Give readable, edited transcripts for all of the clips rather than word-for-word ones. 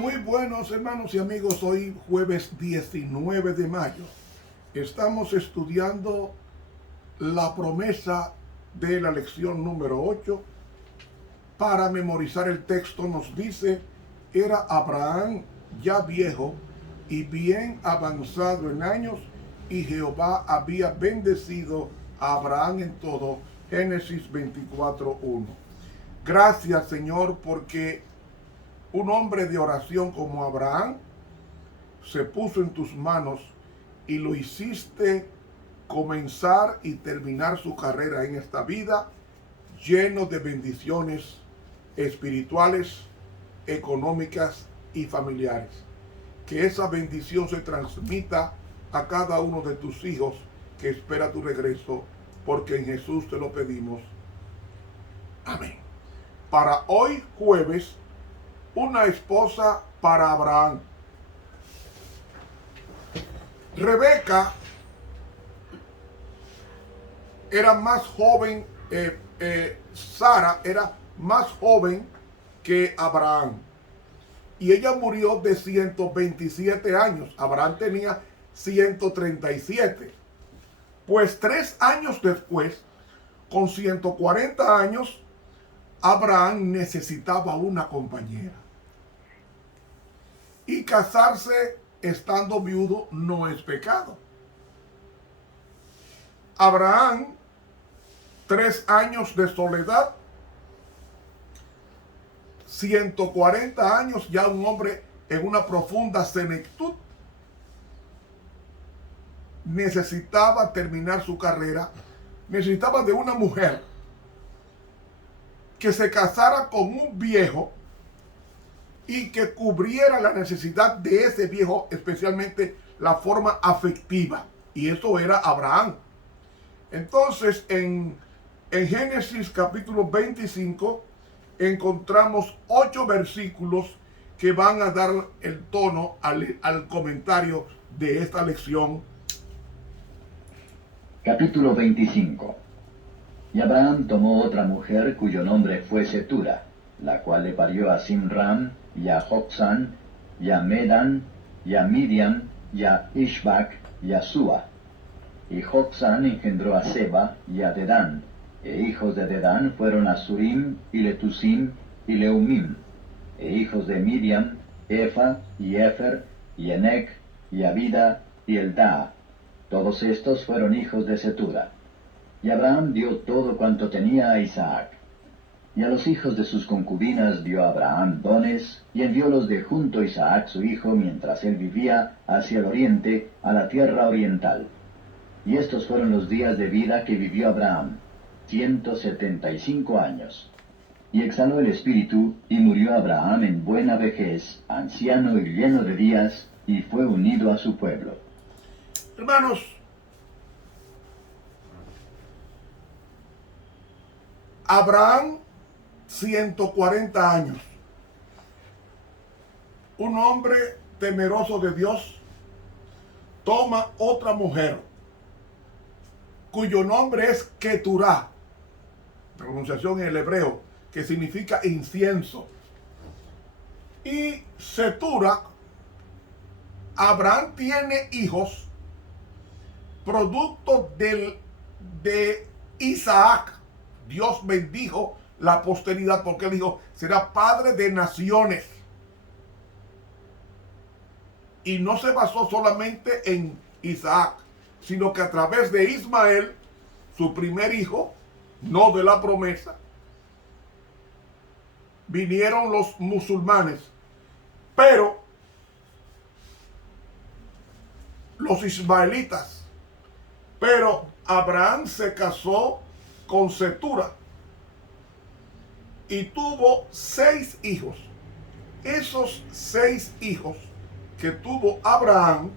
Muy buenos hermanos y amigos, hoy jueves 19 de mayo estamos estudiando la promesa de la lección número 8. Para memorizar el texto nos dice: era Abraham ya viejo y bien avanzado en años, y Jehová había bendecido a Abraham en todo. Génesis 24:1. Gracias, Señor, porque un hombre de oración como Abraham se puso en tus manos y lo hiciste comenzar y terminar su carrera en esta vida lleno de bendiciones espirituales, económicas y familiares. Que esa bendición se transmita a cada uno de tus hijos que espera tu regreso, porque en Jesús te lo pedimos. Amén. Para hoy jueves, una esposa para Abraham. Rebeca era más joven, Sara era más joven que Abraham. Y ella murió de 127 años. Abraham tenía 137. Pues 3 años después, con 140 años, Abraham necesitaba una compañera. Y casarse estando viudo no es pecado. Abraham, 3 años de soledad, 140 años, ya un hombre en una profunda senectud, necesitaba terminar su carrera, necesitaba de una mujer que se casara con un viejo y que cubriera la necesidad de ese viejo, especialmente la forma afectiva. Y eso era Abraham. Entonces, en Génesis capítulo 25, encontramos 8 versículos que van a dar el tono al comentario de esta lección. Capítulo 25. Y Abraham tomó otra mujer cuyo nombre fue Setura, la cual le parió a Simram, y a Joksán, y a Medan, y a Midian, y a Ishbak, y a Sua. Y Joksán engendró a Seba y a Dedán, e hijos de Dedán fueron a Surim, y Letusim, y Leumim, e hijos de Midian, Efa, y Efer, y Enec, y Abida, y Eldaa. Todos estos fueron hijos de Setura. Y Abraham dio todo cuanto tenía a Isaac. Y a los hijos de sus concubinas dio Abraham dones, y enviólos de junto a Isaac su hijo, mientras él vivía, hacia el oriente, a la tierra oriental. Y estos fueron los días de vida que vivió Abraham, 175 años. Y exhaló el espíritu, y murió Abraham en buena vejez, anciano y lleno de días, y fue unido a su pueblo. Hermanos, Abraham, 140 años. Un hombre temeroso de Dios toma otra mujer cuyo nombre es Keturah, pronunciación en el hebreo, que significa incienso. Y Setura, Abraham tiene hijos producto de Isaac. Dios bendijo la posteridad porque él dijo: será padre de naciones. Y no se basó solamente en Isaac, sino que a través de Ismael, su primer hijo, no de la promesa, vinieron los musulmanes. Pero los ismaelitas. Pero Abraham se casó con Setura y tuvo 6 hijos. Esos 6 hijos que tuvo Abraham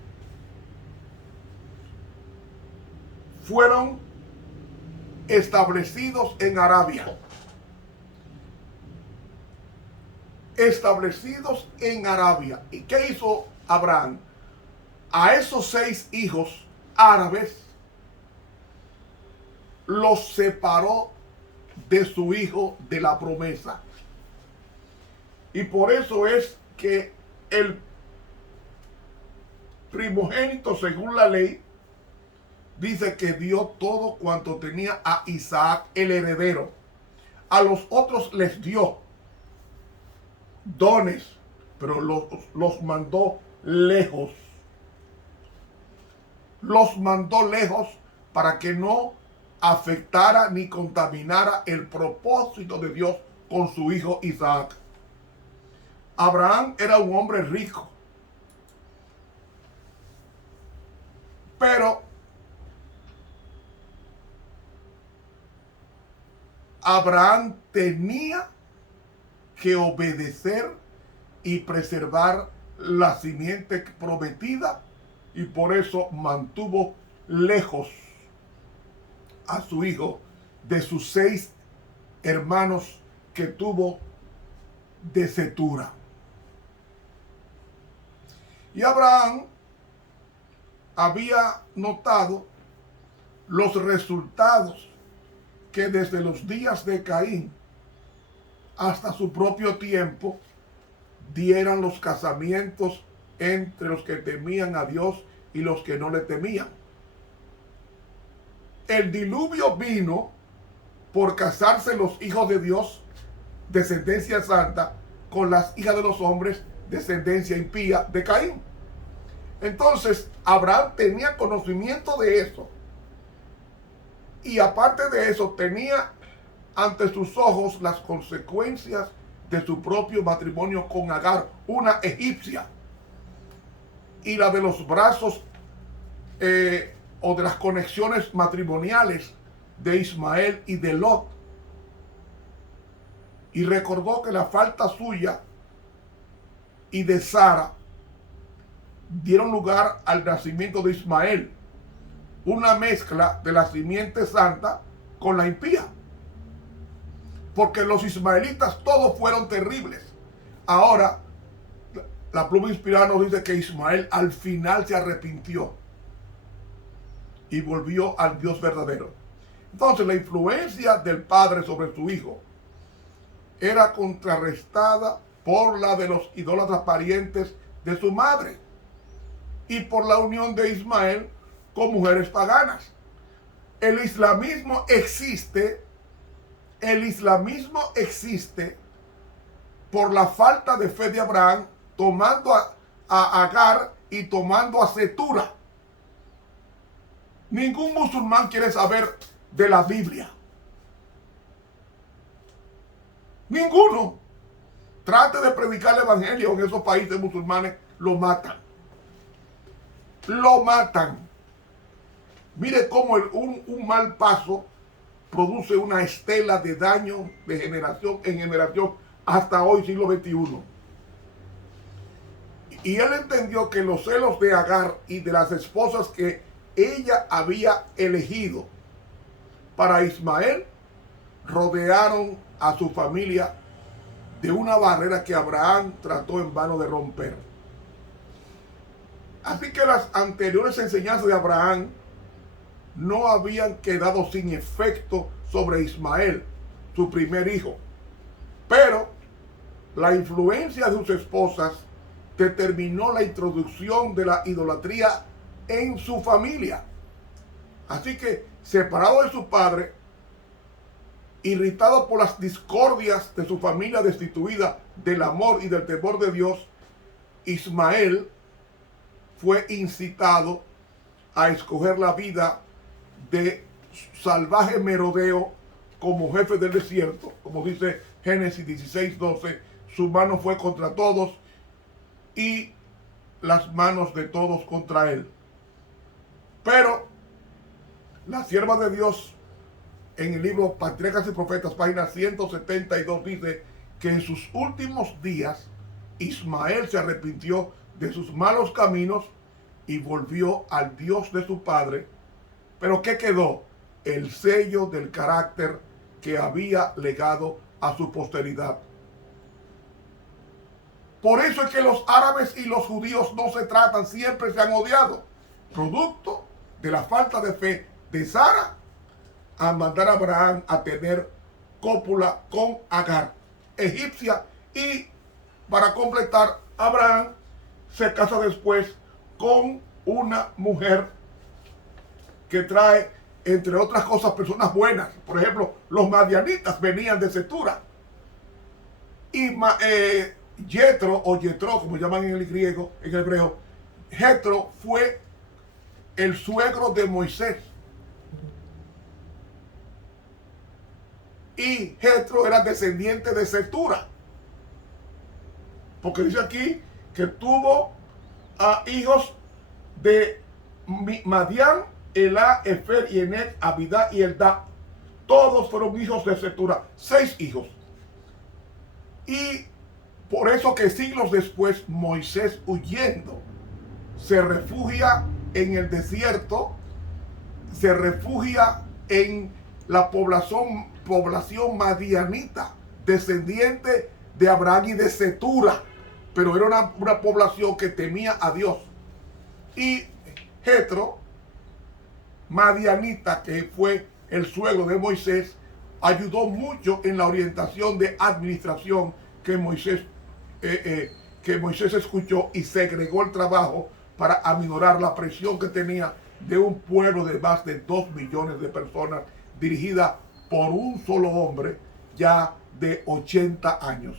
fueron establecidos en Arabia. Establecidos en Arabia. ¿Y qué hizo Abraham? A esos 6 hijos árabes los separó de su hijo de la promesa. Y por eso es que el primogénito según la ley dice que dio todo cuanto tenía a Isaac, el heredero. A los otros les dio dones, pero los mandó lejos. Los mandó lejos para que no afectara ni contaminara el propósito de Dios con su hijo Isaac. Abraham era un hombre rico, pero Abraham tenía que obedecer y preservar la simiente prometida, y por eso mantuvo lejos a su hijo de sus 6 hermanos que tuvo de Cetura. Y Abraham había notado los resultados que desde los días de Caín hasta su propio tiempo dieran los casamientos entre los que temían a Dios y los que no le temían. El diluvio vino por casarse los hijos de Dios, descendencia santa, con las hijas de los hombres, descendencia impía de Caín. Entonces, Abraham tenía conocimiento de eso. Y aparte de eso, tenía ante sus ojos las consecuencias de su propio matrimonio con Agar, una egipcia, y la de los brazos o de las conexiones matrimoniales de Ismael y de Lot. Y recordó que la falta suya y de Sara dieron lugar al nacimiento de Ismael, una mezcla de la simiente santa con la impía, porque los ismaelitas todos fueron terribles. Ahora la pluma inspirada nos dice que Ismael al final se arrepintió y volvió al Dios verdadero. Entonces la influencia del padre sobre su hijo era contrarrestada por la de los idólatras parientes de su madre y por la unión de Ismael con mujeres paganas. El islamismo existe por la falta de fe de Abraham, tomando a Agar y tomando a Cetura. Ningún musulmán quiere saber de la Biblia. Ninguno. Trate de predicar el evangelio en esos países musulmanes, lo matan. Lo matan. Mire cómo un mal paso produce una estela de daño de generación en generación hasta hoy, siglo XXI. Y él entendió que los celos de Agar y de las esposas que ella había elegido para Ismael rodearon a su familia de una barrera que Abraham trató en vano de romper. Así que las anteriores enseñanzas de Abraham no habían quedado sin efecto sobre Ismael, su primer hijo. Pero la influencia de sus esposas determinó la introducción de la idolatría en su familia. Así que, separado de su padre, irritado por las discordias de su familia destituida del amor y del temor de Dios, Ismael fue incitado a escoger la vida de salvaje merodeo como jefe del desierto. Como dice Génesis 16:12, su mano fue contra todos y las manos de todos contra él. Pero la sierva de Dios en el libro Patriarcas y Profetas, página 172, dice que en sus últimos días Ismael se arrepintió de sus malos caminos y volvió al Dios de su padre. Pero ¿qué quedó? El sello del carácter que había legado a su posteridad. Por eso es que los árabes y los judíos no se tratan, siempre se han odiado, producto de la falta de fe de Sara a mandar a Abraham a tener cópula con Agar, egipcia, y para completar, Abraham se casa después con una mujer que trae, entre otras cosas, personas buenas. Por ejemplo, los madianitas venían de Setura. Y Jetro, o Jetro, como llaman en el griego, en el hebreo, Jetro fue el suegro de Moisés. Y Jetro era descendiente de Setura. Porque dice aquí que tuvo hijos de Madián, Elá, Efer, Yenet, Abidá y Eldá. Todos fueron hijos de Setura. 6 hijos. Y por eso que siglos después Moisés, huyendo, se refugia en el desierto, se refugia en la población madianita, descendiente de Abraham y de Setura, pero era una población que temía a Dios. Y Jetro, madianita, que fue el suegro de Moisés, ayudó mucho en la orientación de administración que Moisés escuchó, y segregó el trabajo para aminorar la presión que tenía de un pueblo de más de 2 millones de personas, dirigida por un solo hombre ya de 80 años.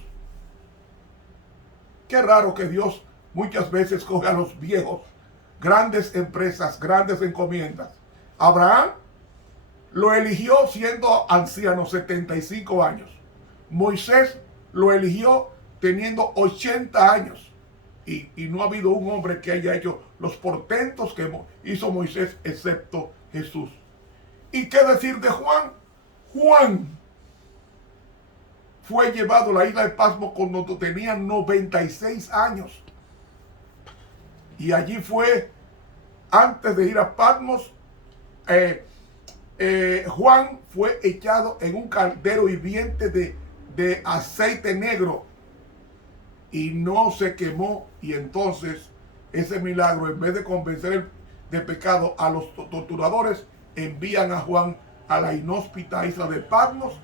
Qué raro que Dios muchas veces coge a los viejos, grandes empresas, grandes encomiendas. Abraham lo eligió siendo anciano, 75 años. Moisés lo eligió teniendo 80 años. Y no ha habido un hombre que haya hecho los portentos que hizo Moisés, excepto Jesús. ¿Y qué decir de Juan? Juan fue llevado a la isla de Patmos cuando tenía 96 años. Y allí fue, antes de ir a Patmos, Juan fue echado en un caldero hirviente de aceite negro y no se quemó. Y entonces ese milagro, en vez de convencer de pecado a los torturadores, envían a Juan a la inhóspita isla de Patmos,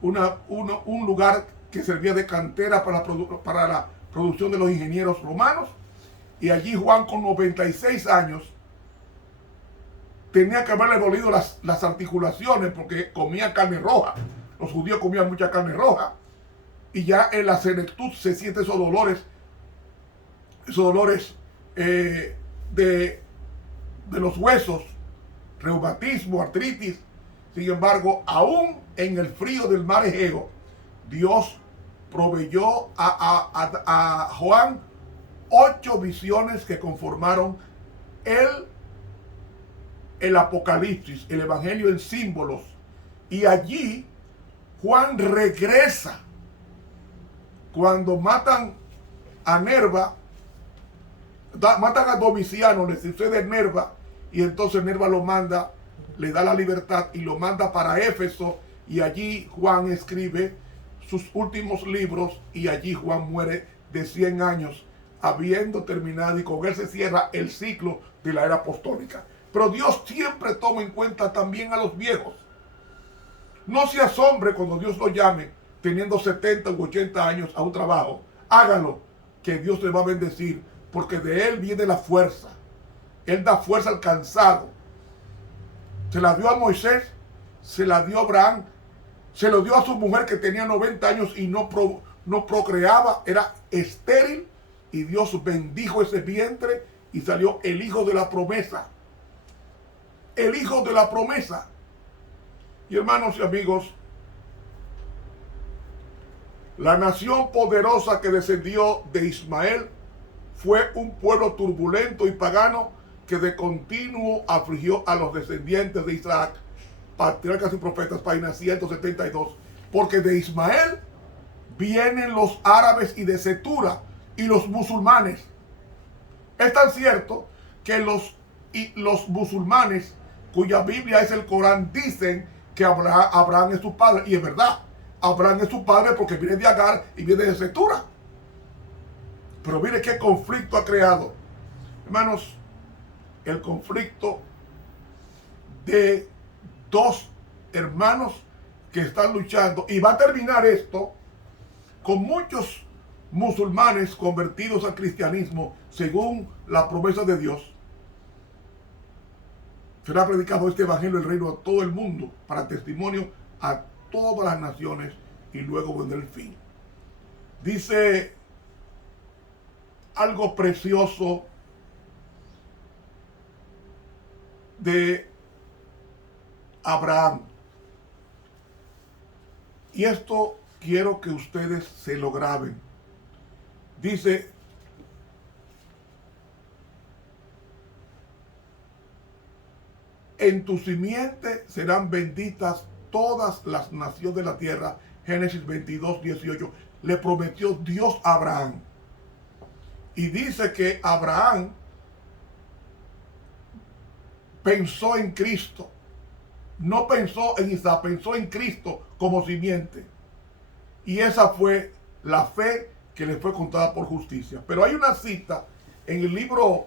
un lugar que servía de cantera para la producción de los ingenieros romanos. Y allí Juan, con 96 años, tenía que haberle dolido las articulaciones porque comía carne roja. Los judíos comían mucha carne roja. Y ya en la senectud se sienten esos dolores de los huesos, reumatismo, artritis. Sin embargo, aún en el frío del mar Egeo, Dios proveyó a Juan 8 visiones que conformaron el Apocalipsis, el Evangelio en símbolos. Y allí Juan regresa cuando matan a Nerva, matan a Domiciano, le sucede Nerva, y entonces Nerva lo manda, le da la libertad y lo manda para Éfeso, y allí Juan escribe sus últimos libros, y allí Juan muere de 100 años, habiendo terminado, y con él se cierra el ciclo de la era apostólica. Pero Dios siempre toma en cuenta también a los viejos. No se asombre cuando Dios lo llame teniendo 70 u 80 años a un trabajo. Hágalo, que Dios le va a bendecir, porque de Él viene la fuerza. Él da fuerza al cansado. Se la dio a Moisés, se la dio a Abraham, se lo dio a su mujer que tenía 90 años y no procreaba, era estéril, y Dios bendijo ese vientre y salió el hijo de la promesa. El hijo de la promesa. Y hermanos y amigos, la nación poderosa que descendió de Ismael fue un pueblo turbulento y pagano que de continuo afligió a los descendientes de Isaac. Patriarcas y Profetas, página 172. Porque de Ismael vienen los árabes y de Setura y los musulmanes. Es tan cierto que los musulmanes, cuya Biblia es el Corán, dicen que Abraham es su padre. Y es verdad, Abraham es su padre porque viene de Agar y viene de Setura. Pero mire qué conflicto ha creado. Hermanos, el conflicto de 2 hermanos que están luchando. Y va a terminar esto con muchos musulmanes convertidos al cristianismo según la promesa de Dios, será predicado este evangelio del reino a todo el mundo para testimonio a todas las naciones y luego vendrá el fin. Dice algo precioso de Abraham. Y esto quiero que ustedes se lo graben. Dice: en tu simiente serán benditas todas las naciones de la tierra. Génesis 22, 18. Le prometió Dios a Abraham. Y dice que Abraham pensó en Cristo. No pensó en Isaac, pensó en Cristo como simiente. Y esa fue la fe que le fue contada por justicia. Pero hay una cita en el libro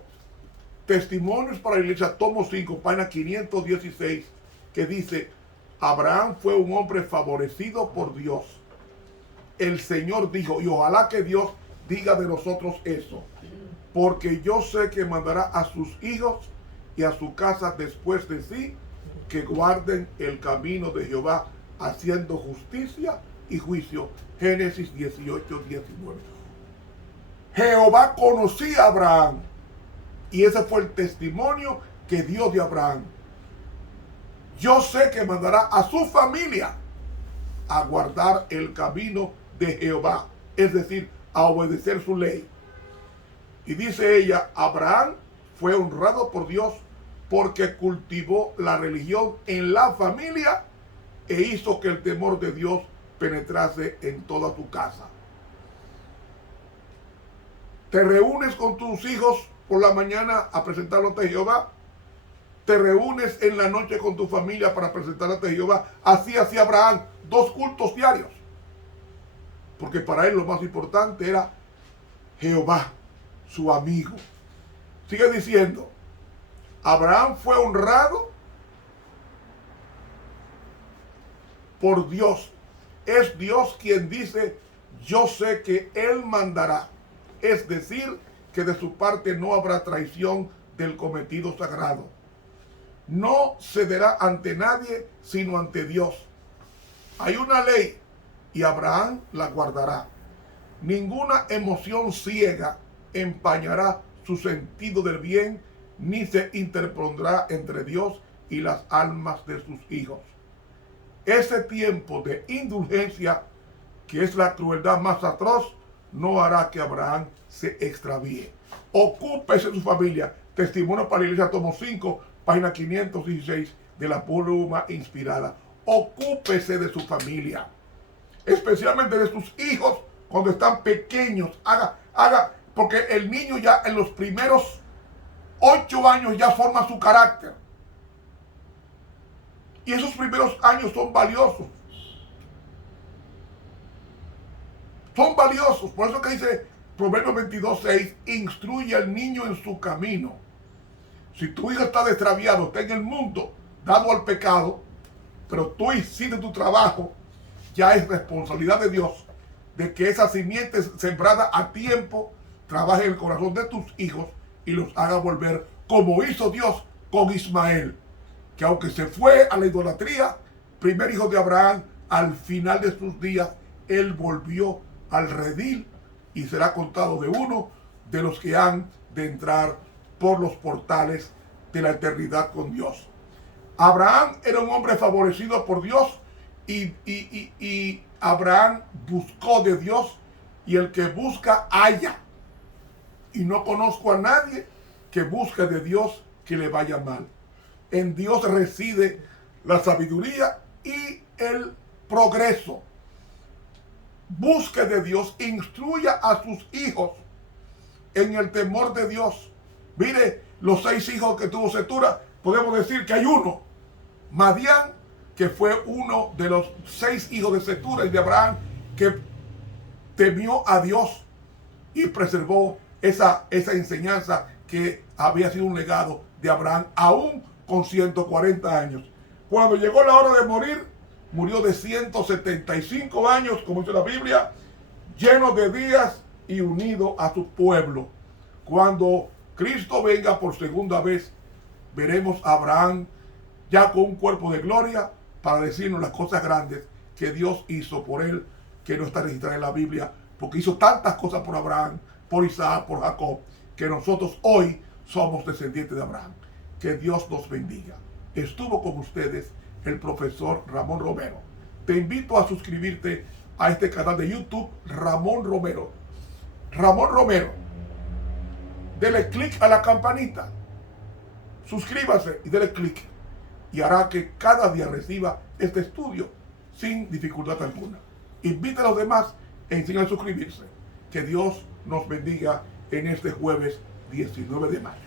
Testimonios para la Iglesia, tomo 5, página 516, que dice: Abraham fue un hombre favorecido por Dios. El Señor dijo, y ojalá que Dios diga de nosotros eso, porque yo sé que mandará a sus hijos y a su casa después de sí, que guarden el camino de Jehová, haciendo justicia y juicio. Génesis 18, 19. Jehová conocía a Abraham, y ese fue el testimonio que dio de Abraham. Yo sé que mandará a su familia a guardar el camino de Jehová, es decir, a obedecer su ley. Y dice ella: Abraham fue honrado por Dios porque cultivó la religión en la familia e hizo que el temor de Dios penetrase en toda tu casa. ¿Te reúnes con tus hijos por la mañana a presentarlos ante Jehová? ¿Te reúnes en la noche con tu familia para presentarlos ante Jehová? Así hacía Abraham, 2 cultos diarios. Porque para él lo más importante era Jehová, su amigo. Sigue diciendo: Abraham fue honrado por Dios. Es Dios quien dice: yo sé que Él mandará. Es decir, que de su parte no habrá traición del cometido sagrado. No cederá ante nadie, sino ante Dios. Hay una ley y Abraham la guardará. Ninguna emoción ciega empañará su sentido del bien, ni se interpondrá entre Dios y las almas de sus hijos. Ese tiempo de indulgencia, que es la crueldad más atroz, no hará que Abraham se extravíe. Ocúpese de su familia. Testimonio para la Iglesia, tomo 5, página 516 de la pluma inspirada. Ocúpese de su familia, especialmente de sus hijos cuando están pequeños. Porque el niño ya en los primeros 8 años ya forma su carácter. Y esos primeros años son valiosos. Son valiosos. Por eso que dice Proverbios 22:6, instruye al niño en su camino. Si tu hijo está extraviado, está en el mundo, dado al pecado, pero tú hiciste tu trabajo, ya es responsabilidad de Dios de que esa simiente sembrada a tiempo trabaje en el corazón de tus hijos y los haga volver, como hizo Dios con Ismael, que aunque se fue a la idolatría, primer hijo de Abraham, al final de sus días, él volvió al redil y será contado de uno de los que han de entrar por los portales de la eternidad con Dios. Abraham era un hombre favorecido por Dios y Abraham buscó de Dios, y el que busca halla. Y no conozco a nadie que busque de Dios que le vaya mal. En Dios reside la sabiduría y el progreso. Busque de Dios, instruya a sus hijos en el temor de Dios. Mire, los 6 hijos que tuvo Setura, podemos decir que hay uno, Madián, que fue uno de los 6 hijos de Setura y de Abraham, que temió a Dios y preservó esa enseñanza que había sido un legado de Abraham, aún con 140 años. Cuando llegó la hora de morir, murió de 175 años, como dice la Biblia, lleno de días y unido a su pueblo. Cuando Cristo venga por segunda vez, veremos a Abraham ya con un cuerpo de gloria para decirnos las cosas grandes que Dios hizo por él, que no está registrada en la Biblia, porque hizo tantas cosas por Abraham, por Isaac, por Jacob, que nosotros hoy somos descendientes de Abraham. Que Dios nos bendiga. Estuvo con ustedes el profesor Ramón Romero. Te invito a suscribirte a este canal de YouTube, Ramón Romero. Ramón Romero. Dele clic a la campanita. Suscríbase y dele clic. Y hará que cada día reciba este estudio sin dificultad alguna. Invita a los demás e enseña a suscribirse. Que Dios nos bendiga en este jueves 19 de mayo.